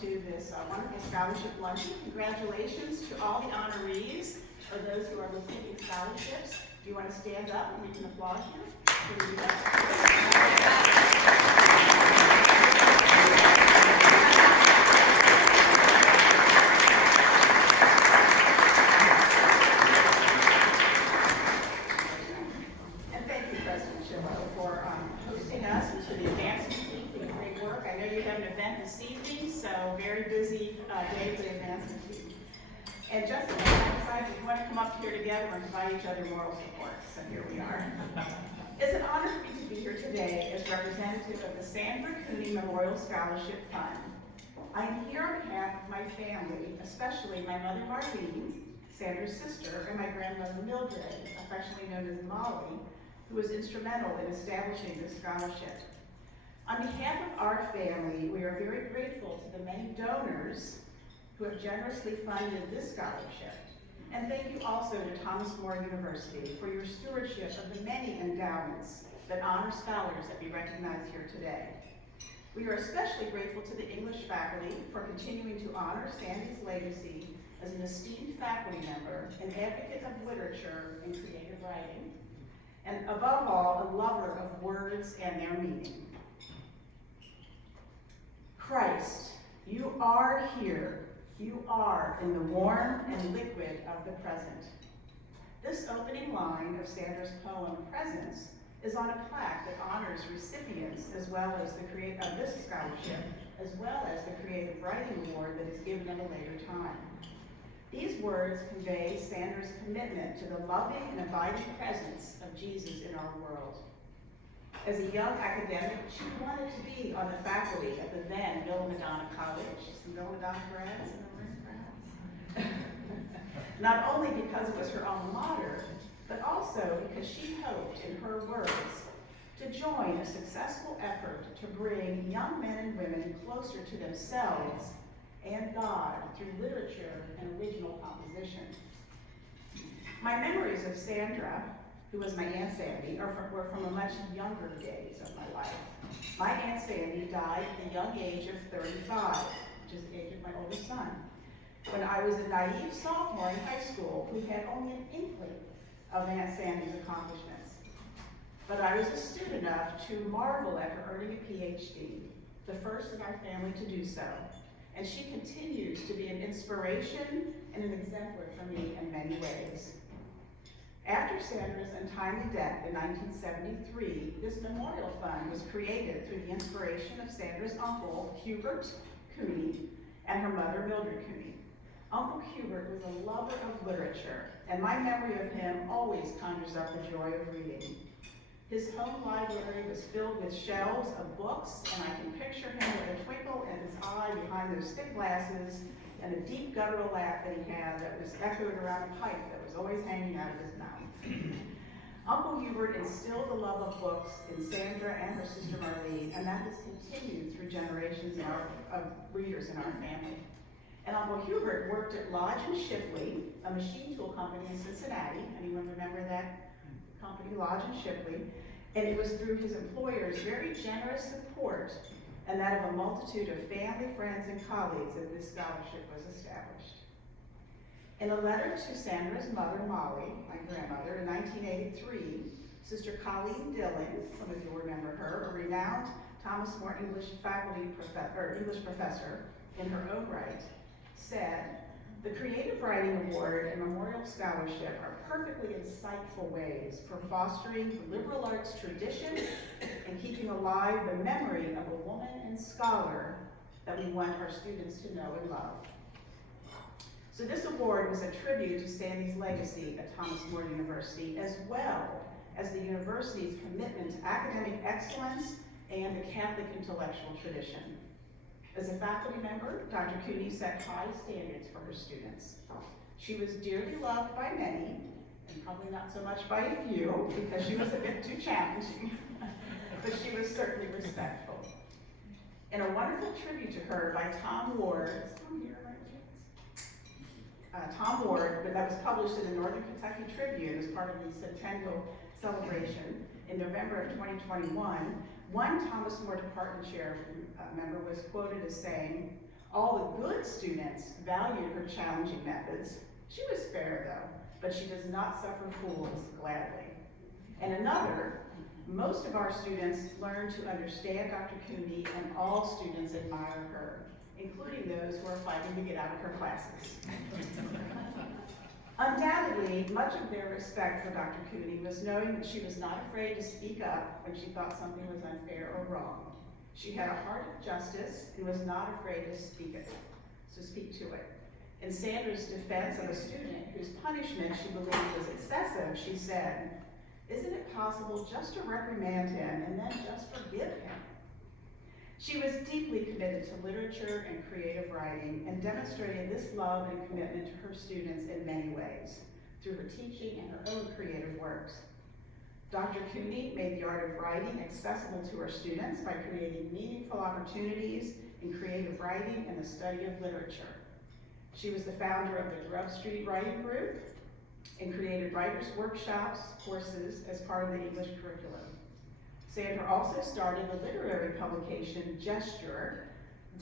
to this wonderful scholarship luncheon. Congratulations to all the honorees, or those who are receiving scholarships. Do you want to stand up and we can applaud you? Can we do that? This evening, so very busy day for the advancement team. And just as I decided we want to come up here together and provide each other moral support, so here we are. It's an honor for me to be here today as representative of the Sandra Cuni Memorial Scholarship Fund. I am here on behalf of my family, especially my mother Marlene, Sandra's sister, and my grandmother Mildred, affectionately known as Molly, who was instrumental in establishing this scholarship. On behalf of our family, we are very grateful to the many donors who have generously funded this scholarship. And thank you also to Thomas More University for your stewardship of the many endowments that honor scholars that we recognize here today. We are especially grateful to the English faculty for continuing to honor Sandy's legacy as an esteemed faculty member, an advocate of literature and creative writing, and above all, a lover of words and their meaning. Christ, you are here. You are in the warm and liquid of the present. This opening line of Sandra's poem, Presence, is on a plaque that honors recipients as well as the of this scholarship, as well as the Creative Writing Award that is given at a later time. These words convey Sandra's commitment to the loving and abiding presence of Jesus in our world. As a young academic, she wanted to be on the faculty at the then Villa Madonna College. Some Villa Madonna grads in the room, perhaps? Not only because it was her alma mater, but also because she hoped, in her words, to join a successful effort to bring young men and women closer to themselves and God through literature and original composition. My memories of Sandra, who was my Aunt Sandy, were from a much younger days of my life. My Aunt Sandy died at the young age of 35, which is the age of my oldest son, when I was a naive sophomore in high school who had only an inkling of Aunt Sandy's accomplishments. But I was astute enough to marvel at her earning a PhD, the first in our family to do so, and she continues to be an inspiration and an exemplar for me in many ways. After Sandra's untimely death in 1973, this memorial fund was created through the inspiration of Sandra's uncle, Hubert Cuni, and her mother, Mildred Cuni. Uncle Hubert was a lover of literature, and my memory of him always conjures up the joy of reading. His home library was filled with shelves of books, and I can picture him with a twinkle in his eye behind those thick glasses and a deep guttural laugh that he had that was echoed around a pipe that was always hanging out of his mouth. Uncle Hubert instilled the love of books in Sandra and her sister Marlene, and that has continued through generations of readers in our family. And Uncle Hubert worked at Lodge & Shipley, a machine tool company in Cincinnati. Anyone remember that company, Lodge & Shipley? And it was through his employer's very generous support and that of a multitude of family, friends, and colleagues that this scholarship was established. In a letter to Sandra's mother, Molly, my grandmother, in 1983, Sister Colleen Dillon, some of you will remember her, a renowned Thomas More English professor in her own right, said, "The Creative Writing Award and Memorial Scholarship are perfectly insightful ways for fostering the liberal arts tradition and keeping alive the memory of a woman and scholar that we want our students to know and love." So this award was a tribute to Sandy's legacy at Thomas More University, as well as the university's commitment to academic excellence and the Catholic intellectual tradition. As a faculty member, Dr. Cuni set high standards for her students. She was dearly loved by many, and probably not so much by a few, because she was a bit too challenging, but she was certainly respectful. In a wonderful tribute to her by Tom Ward, is Tom here, right? Tom Ward, but that was published in the Northern Kentucky Tribune as part of the Centennial celebration in November of 2021, one Thomas More Department Chair member was quoted as saying, All the good students valued her challenging methods. She was fair though, but she does not suffer fools gladly. And another, most of our students learn to understand Dr. Cuni, and all students admire her, including those who are fighting to get out of her classes. Undoubtedly, much of their respect for Dr. Cuni was knowing that she was not afraid to speak up when she thought something was unfair or wrong. She had a heart of justice and was not afraid to speak to it. In Sandra's defense of a student whose punishment she believed was excessive, she said, "Isn't it possible just to reprimand him and then just forgive him?" She was deeply committed to literature and creative writing and demonstrated this love and commitment to her students in many ways, through her teaching and her own creative works. Dr. Cuni made the art of writing accessible to her students by creating meaningful opportunities in creative writing and the study of literature. She was the founder of the Grub Street Writing Group and created writers' workshops, courses as part of the English curriculum. Sandra also started the literary publication Gesture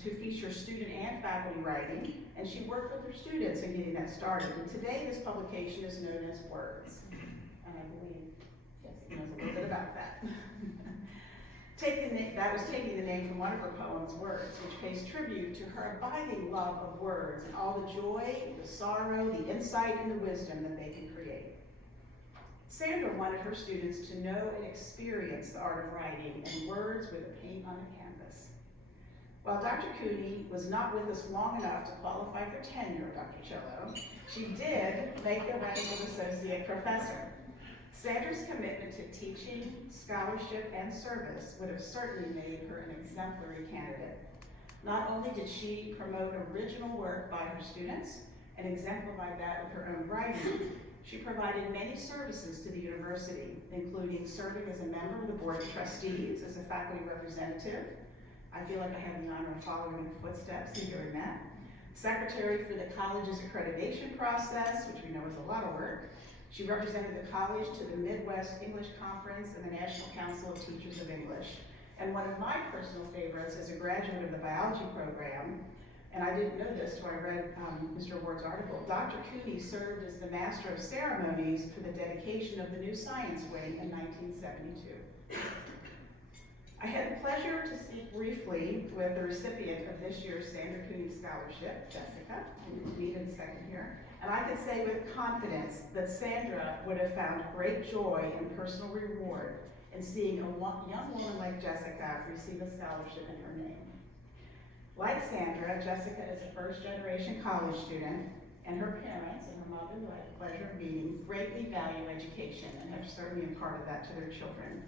to feature student and faculty writing, and she worked with her students in getting that started. And today this publication is known as Words. And I believe Jessica knows a little bit about that. That was taking the name from one of her poems, Words, which pays tribute to her abiding love of words and all the joy, the sorrow, the insight, and the wisdom that they can create. Sandra wanted her students to know and experience the art of writing and words with a paint on a canvas. While Dr. Cuni was not with us long enough to qualify for tenure, Dr. Chillo, she did make the rank of associate professor. Sandra's commitment to teaching, scholarship, and service would have certainly made her an exemplary candidate. Not only did she promote original work by her students and exemplify that with her own writing, she provided many services to the university, including serving as a member of the Board of Trustees, as a faculty representative. I feel like I have the honor of following in her footsteps and doing that. Secretary for the college's accreditation process, which we know is a lot of work. She represented the college to the Midwest English Conference and the National Council of Teachers of English. And one of my personal favorites as a graduate of the biology program, and I didn't know this till I read Mr. Ward's article, Dr. Cuni served as the Master of Ceremonies for the dedication of the new Science Wing in 1972. I had the pleasure to speak briefly with the recipient of this year's Sandra Cuni Scholarship, Jessica, who will meet in a second here. And I can say with confidence that Sandra would have found great joy and personal reward in seeing a young woman like Jessica receive a scholarship in her name. Like Sandra, Jessica is a first-generation college student, and her parents and her mother, who I had the pleasure of meeting, greatly value education and have certainly imparted that to their children.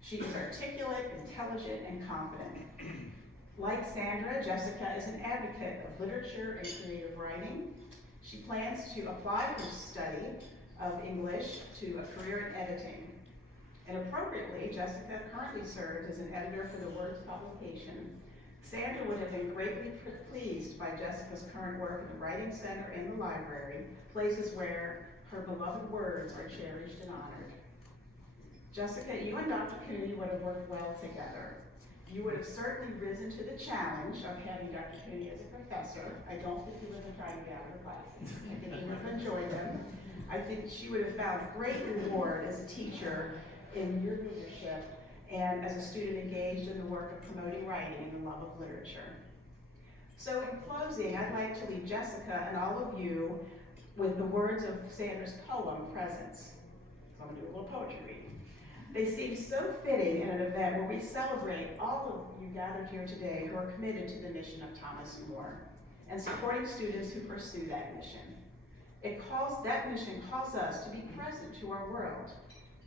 She is articulate, intelligent, and confident. Like Sandra, Jessica is an advocate of literature and creative writing. She plans to apply her study of English to a career in editing. And appropriately, Jessica currently serves as an editor for the Words publication. Sandra would have been greatly pleased by Jessica's current work at the Writing Center and the library, places where her beloved words are cherished and honored. Jessica, you and Dr. Cuni would have worked well together. You would have certainly risen to the challenge of having Dr. Cuni as a professor. I don't think you would have tried to get out of her classes. I think you would have enjoyed them. I think she would have found great reward as a teacher in your leadership and as a student engaged in the work of promoting writing and the love of literature. So in closing, I'd like to leave Jessica and all of you with the words of Sandra's poem, Presence. So I'm gonna do a little poetry reading. They seem so fitting in an event where we celebrate all of you gathered here today who are committed to the mission of Thomas More and supporting students who pursue that mission. That mission calls us to be present to our world.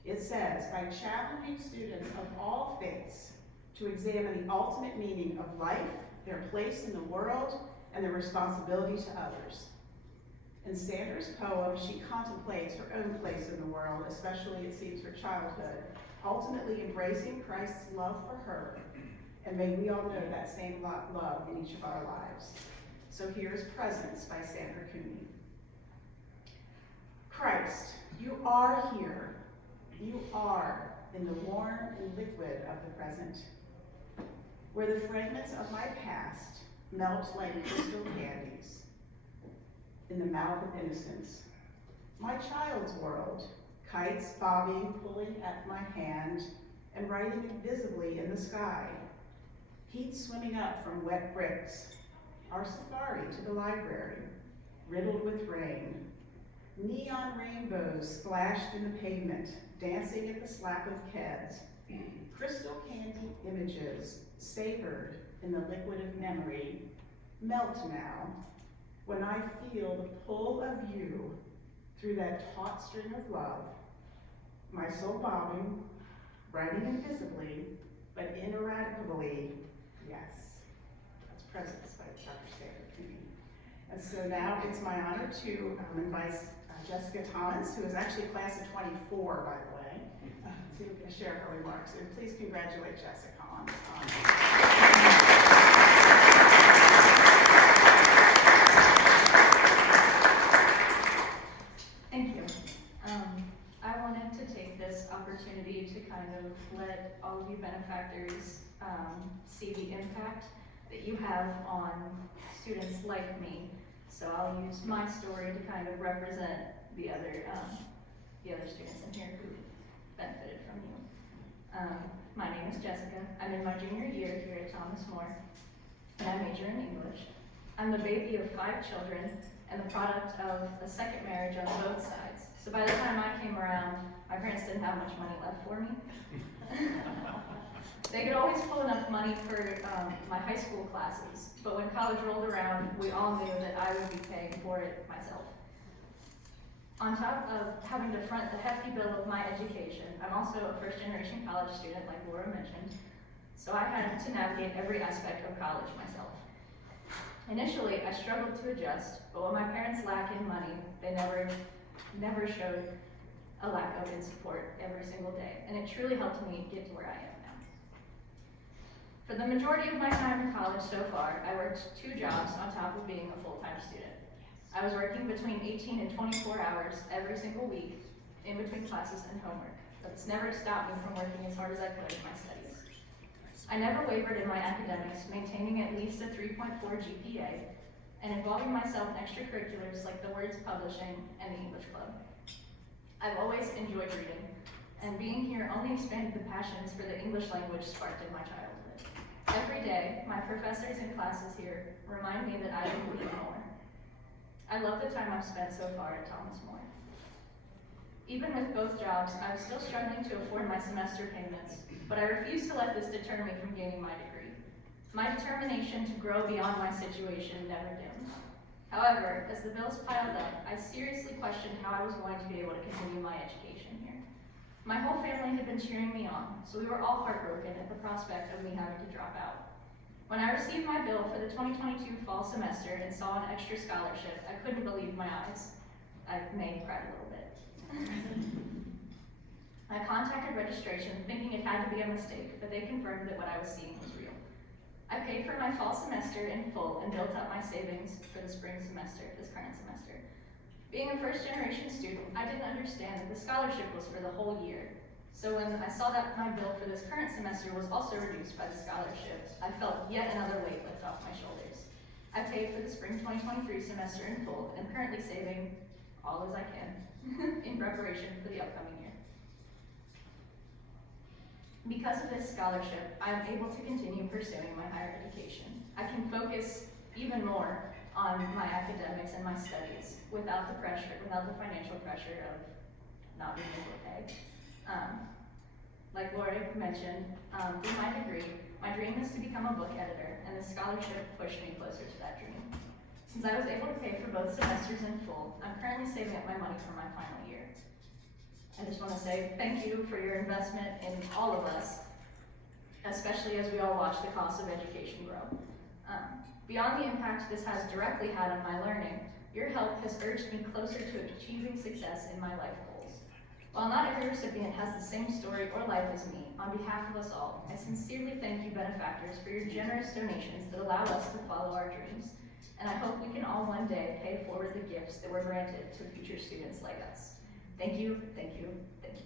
It says, by challenging students of all faiths to examine the ultimate meaning of life, their place in the world, and their responsibility to others. In Sandra's poem, she contemplates her own place in the world, especially, it seems, her childhood, ultimately embracing Christ's love for her. And may we all know that same love in each of our lives. So here's Presence by Sandra Cuni. Christ, you are here. You are in the warm and liquid of the present, where the fragments of my past melt like crystal candies in the mouth of innocence. My child's world, kites bobbing, pulling at my hand, and writing invisibly in the sky. Heat swimming up from wet bricks. Our safari to the library, riddled with rain. Neon rainbows splashed in the pavement, dancing at the slap of Keds. Crystal candy images, savored in the liquid of memory, melt now when I feel the pull of you through that taut string of love. My soul bobbing, writing invisibly, but ineradicably, yes. That's Presence by Dr. Sandra Cuni. And so now it's my honor to invite Jessica Thomas, who is actually class of 24, by the way, to share her remarks. And please congratulate Jessica on this honor. Thank you. I wanted to take this opportunity to kind of let all of you benefactors see the impact that you have on students like me. So I'll use my story to kind of represent the other students in here who benefited from you. My name is Jessica. I'm in my junior year here at Thomas More, and I major in English. I'm the baby of 5 children and the product of a second marriage on both sides. So by the time I came around, my parents didn't have much money left for me. They could always pull enough money for my high school classes, but when college rolled around, we all knew that I would be paying for it myself. On top of having to front the hefty bill of my education, I'm also a first-generation college student, like Laura mentioned, so I had to navigate every aspect of college myself. Initially, I struggled to adjust, but when my parents lack in money, they never showed a lack of in support every single day, and it truly helped me get to where I am now. For the majority of my time in college so far, I worked 2 jobs on top of being a full-time student. I was working between 18 and 24 hours every single week in between classes and homework, but it's never stopped me from working as hard as I could in my studies. I never wavered in my academics, maintaining at least a 3.4 GPA and involving myself in extracurriculars like the Words Publishing and the English Club. I've always enjoyed reading, and being here only expanded the passions for the English language sparked in my childhood. Every day, my professors and classes here remind me that I can read more. I love the time I've spent so far at Thomas More. Even with both jobs, I was still struggling to afford my semester payments, but I refused to let this deter me from gaining my degree. My determination to grow beyond my situation never dimmed. However, as the bills piled up, I seriously questioned how I was going to be able to continue my education here. My whole family had been cheering me on, so we were all heartbroken at the prospect of me having to drop out. When I received my bill for the 2022 fall semester and saw an extra scholarship, I couldn't believe my eyes. I may have cried a little bit. I contacted registration thinking it had to be a mistake, but they confirmed that what I was seeing was real. I paid for my fall semester in full and built up my savings for the spring semester, this current semester. Being a first-generation student, I didn't understand that the scholarship was for the whole year. So when I saw that my bill for this current semester was also reduced by the scholarship, I felt yet another weight lift off my shoulders. I paid for the spring 2023 semester in full and currently saving all as I can in preparation for the upcoming year. Because of this scholarship, I am able to continue pursuing my higher education. I can focus even more on my academics and my studies without the financial pressure of not being able to pay. Like Laura mentioned, through my degree, my dream is to become a book editor, and the scholarship pushed me closer to that dream. Since I was able to pay for both semesters in full, I'm currently saving up my money for my final year. I just want to say thank you for your investment in all of us, especially as we all watch the cost of education grow. Beyond the impact this has directly had on my learning, your help has urged me closer to achieving success in my life goals. While not every recipient has the same story or life as me, on behalf of us all, I sincerely thank you benefactors for your generous donations that allow us to follow our dreams. And I hope we can all one day pay forward the gifts that were granted to future students like us. Thank you, thank you, thank you.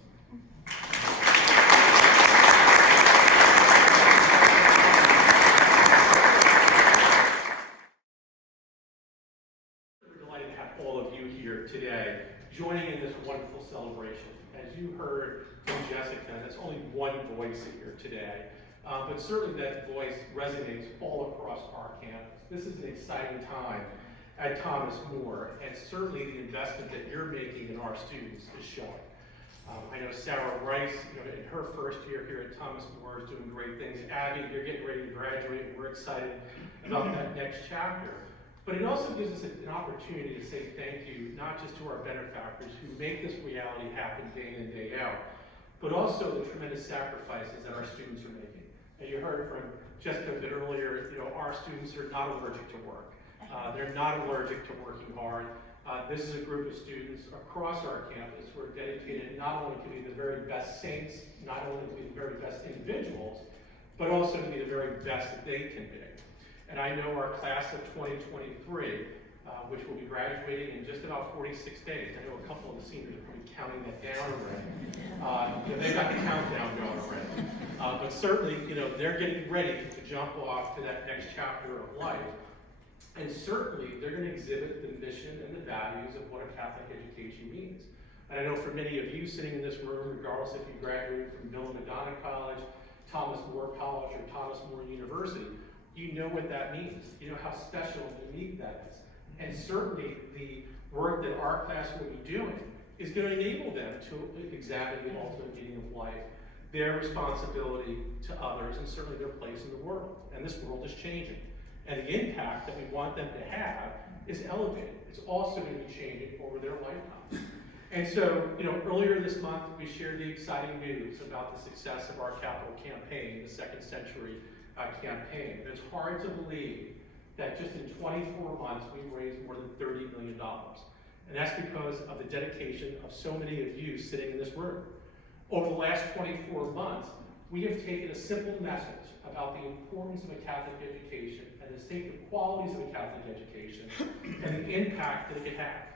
here today, joining in this wonderful celebration. As you heard from Jessica, that's only one voice here today, but certainly that voice resonates all across our campus. This is an exciting time at Thomas More, and certainly the investment that you're making in our students is showing. I know Sarah Rice, in her first year here at Thomas More, is doing great things. Abby, you're getting ready to graduate, and we're excited about that next chapter. But it also gives us an opportunity to say thank you, not just to our benefactors who make this reality happen day in and day out, but also the tremendous sacrifices that our students are making. And you heard from Jessica a bit earlier, our students are not allergic to work. They're not allergic to working hard. This is a group of students across our campus who are dedicated not only to be the very best saints, not only to be the very best individuals, but also to be the very best that they can be. And I know our class of 2023, which will be graduating in just about 46 days. I know a couple of the seniors are probably counting that down already. They've got the countdown going already. But certainly, they're getting ready to jump off to that next chapter of life. And certainly, they're going to exhibit the mission and the values of what a Catholic education means. And I know for many of you sitting in this room, regardless if you graduated from Bill and Madonna College, Thomas More College, or Thomas More University, you know what that means. You know how special and unique that is. And certainly, the work that our class will be doing is going to enable them to examine the ultimate meaning of life, their responsibility to others, and certainly their place in the world. And this world is changing. And the impact that we want them to have is elevated. It's also going to be changing over their lifetime. And so, earlier this month, we shared the exciting news about the success of our capital campaign, the Second Century campaign. And it's hard to believe that just in 24 months, we've raised more than $30 million. And that's because of the dedication of so many of you sitting in this room. Over the last 24 months, we have taken a simple message about the importance of a Catholic education and the distinctive qualities of a Catholic education and the impact that it could have.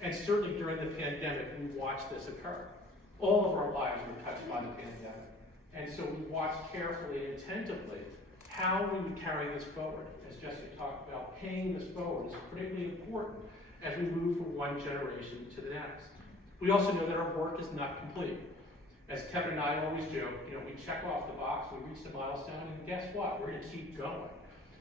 And certainly during the pandemic, we watched this occur. All of our lives were touched by the pandemic. And so we watched carefully and attentively how we would carry this forward. As Jessica talked about, paying this forward is critically important as we move from one generation to the next. We also know that our work is not complete. As Kevin and I always joke, we check off the box, we reach the milestone, and guess what? We're going to keep going.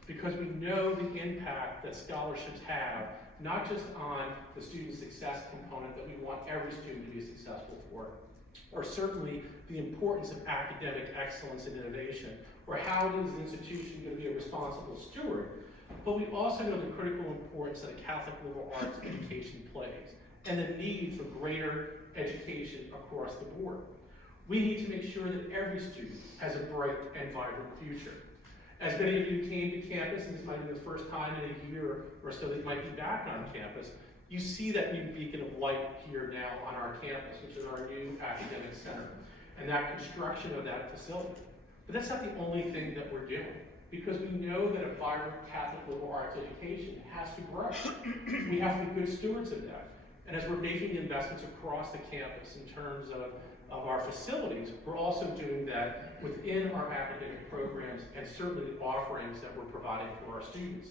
Because we know the impact that scholarships have, not just on the student success component that we want every student to be successful for, or certainly the importance of academic excellence and innovation, or how is the institution going to be a responsible steward, but we also know the critical importance that a Catholic liberal arts education plays, and the need for greater education across the board. We need to make sure that every student has a bright and vibrant future. As many of you came to campus, and this might be the first time in a year or so that you might be back on campus, you see that new beacon of light here now on our campus, which is our new academic center, and that construction of that facility. But that's not the only thing that we're doing, because we know that a vibrant Catholic liberal arts education has to grow. We have to be good stewards of that. And as we're making investments across the campus in terms of our facilities, we're also doing that within our academic programs and certainly the offerings that we're providing for our students.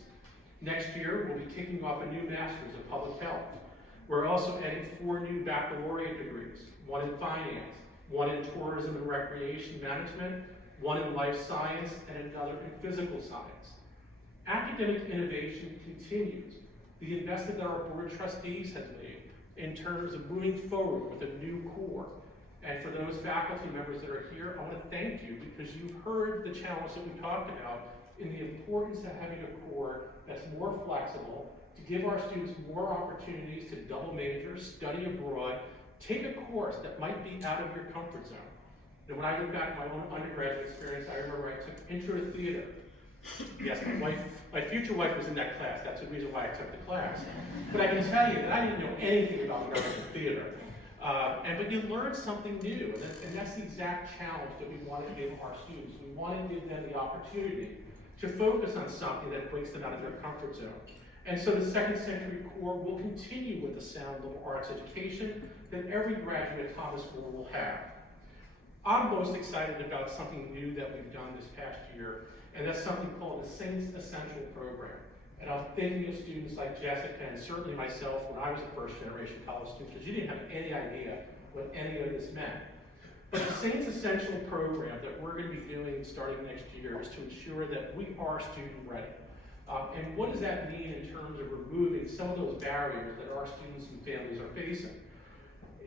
Next year, we'll be kicking off a new Master's of Public Health. We're also adding 4 new baccalaureate degrees, 1 in finance, 1 in tourism and recreation management, 1 in life science, and another in physical science. Academic innovation continues. The investment that our board of trustees has made in terms of moving forward with a new core. And for those faculty members that are here, I want to thank you because you've heard the challenge that we talked about in the importance of having a core that's more flexible, to give our students more opportunities to double major, study abroad, take a course that might be out of your comfort zone. And when I look back at my own undergraduate experience, I remember I took Intro to Theater. Yes, my future wife was in that class. That's the reason why I took the class. But I can tell you that I didn't know anything about the art of theater. But you learn something new, and that's the exact challenge that we want to give our students. We want to give them the opportunity to focus on something that breaks them out of their comfort zone. And so the Second Century Core will continue with the sound liberal arts education that every graduate at Thomas More will have. I'm most excited about something new that we've done this past year, and that's something called the Saints Essential Program. And I'm thinking of students like Jessica and certainly myself when I was a first generation college student, because you didn't have any idea what any of this meant. But the Saints Essential program that we're going to be doing starting next year is to ensure that we are student ready. And what does that mean in terms of removing some of those barriers that our students and families are facing?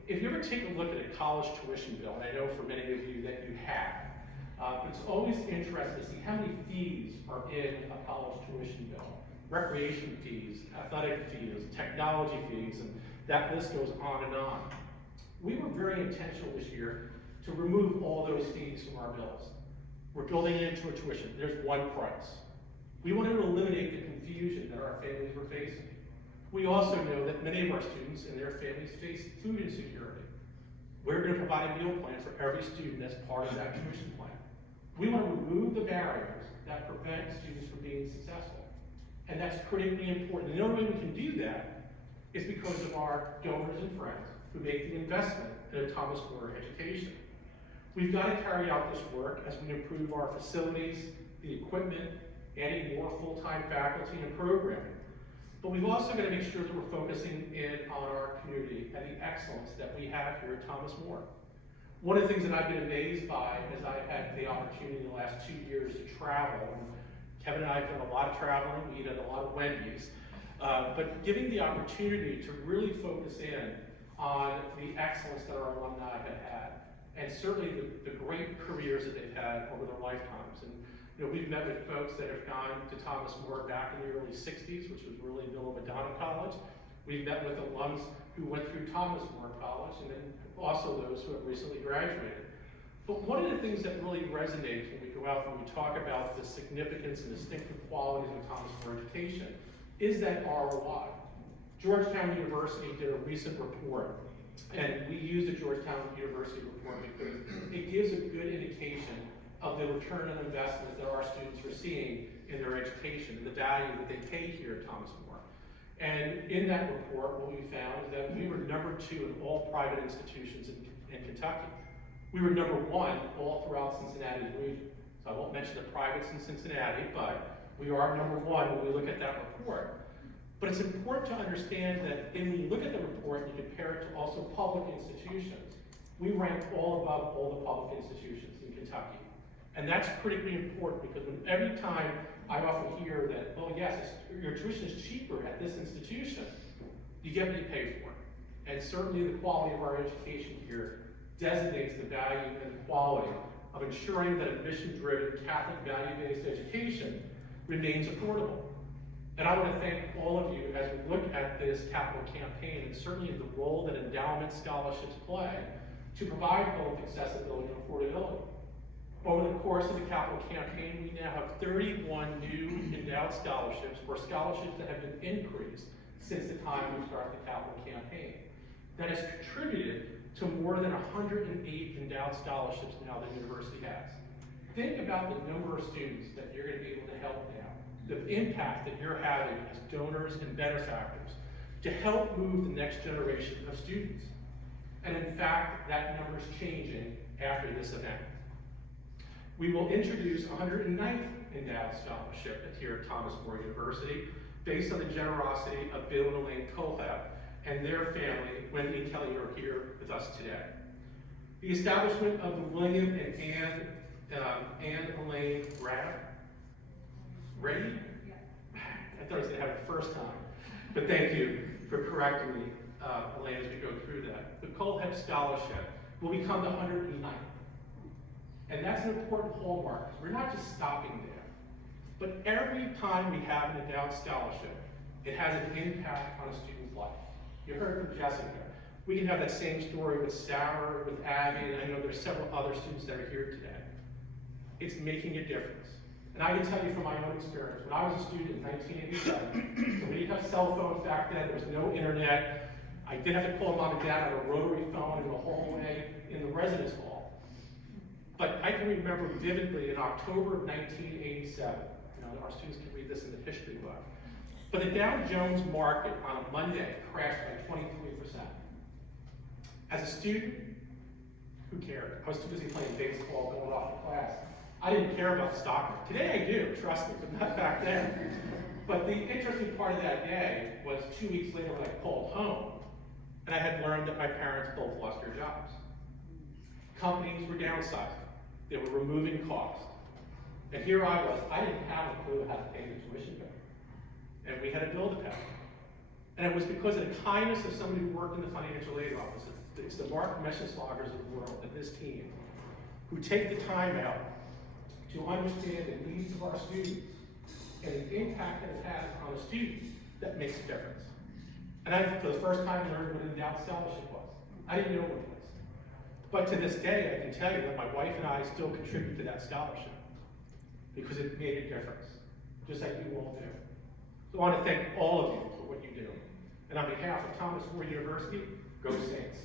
If you ever take a look at a college tuition bill, and I know for many of you that you have, it's always interesting to see how many fees are in a college tuition bill. Recreation fees, athletic fees, technology fees, and that list goes on and on. We were very intentional this year to remove all those fees from our bills. We're building it into a tuition. There's one price. We wanted to eliminate the confusion that our families were facing. We also know that many of our students and their families face food insecurity. We're going to provide a meal plan for every student as part of that tuition plan. We want to remove the barriers that prevent students from being successful. And that's critically important. And the only way we can do that is because of our donors and friends who make the investment in a Thomas More education. We've got to carry out this work as we improve our facilities, the equipment, adding more full-time faculty and programming. But we've also got to make sure that we're focusing in on our community and the excellence that we have here at Thomas More. One of the things that I've been amazed by as I've had the opportunity in the last 2 years to travel, and Kevin and I have done a lot of traveling, we eat at a lot of Wendy's, but giving the opportunity to really focus in on the excellence that our alumni have had, and certainly the great careers that they've had over their lifetimes. And you know, we've met with folks that have gone to Thomas More back in the early 60s, which was really Villa Madonna College. We've met with alums who went through Thomas More College, and then also those who have recently graduated. But one of the things that really resonates when we go out and we talk about the significance and distinctive qualities of Thomas More education is that ROI. Georgetown University did a recent report, and we use the Georgetown University report because it gives a good indication of the return on investment that our students are seeing in their education, the value that they pay here at Thomas More. And in that report, what we found is that we were number 2 in all private institutions in Kentucky. We were number 1 all throughout Cincinnati's region. So I won't mention the privates in Cincinnati, but we are number 1 when we look at that report. But it's important to understand that when you look at the report and you compare it to also public institutions, we rank all above all the public institutions in Kentucky. And that's critically important because every time I often hear that, oh yes, your tuition is cheaper at this institution, you get what you pay for. And certainly the quality of our education here designates the value and the quality of ensuring that a mission-driven Catholic value-based education remains affordable. And I want to thank all of you as we look at this capital campaign and certainly the role that endowment scholarships play to provide both accessibility and affordability. Over the course of the capital campaign, we now have 31 new endowed scholarships or scholarships that have been increased since the time we started the capital campaign. That has contributed to more than 108 endowed scholarships now the university has. Think about the number of students that you're going to be able to help now, the impact that you're having as donors and benefactors to help move the next generation of students. And in fact, that number is changing after this event. We will introduce 109th endowed scholarship here at Thomas More University based on the generosity of Bill and Elaine Kohl and their family. Wendy and Kelly are here with us today. The establishment of the William and Anne Elaine Ready? I thought I was going to have it the first time, but thank you for correcting me, Elaine, as we go through that. The Kohl Scholarship will become the 109th. And that's an important hallmark. We're not just stopping there. But every time we have an endowed scholarship, it has an impact on a student's life. You heard from Jessica. We can have that same story with Sarah, with Abby, and I know there's several other students that are here today. It's making a difference. And I can tell you from my own experience, when I was a student in 1987, so we didn't have cell phones back then, there was no internet. I did have to call mom and dad on a rotary phone in the hallway in the residence hall. But I can remember vividly in October of 1987, our students can read this in the history book, but the Dow Jones market on a Monday crashed by 23%. As a student, who cared? I was too busy playing baseball, going off to class. I didn't care about the stock market. Today I do, trust me, but not back then. But the interesting part of that day was 2 weeks later when I called home, and I had learned that my parents both lost their jobs. Companies were downsizing. They were removing costs. And here I was, I didn't have a clue how to pay the tuition bill. And we had a bill to pay. And it was because of the kindness of somebody who worked in the financial aid office. It's the Mark Messenslagers of the world and this team who take the time out to understand the needs of our students and the impact that it has on a student that makes a difference. And I, for the first time, learned what an endowed scholarship was. I didn't know what it was. But to this day, I can tell you that my wife and I still contribute to that scholarship because it made a difference, just like you all do. So I want to thank all of you for what you do. And on behalf of Thomas More University, go Saints.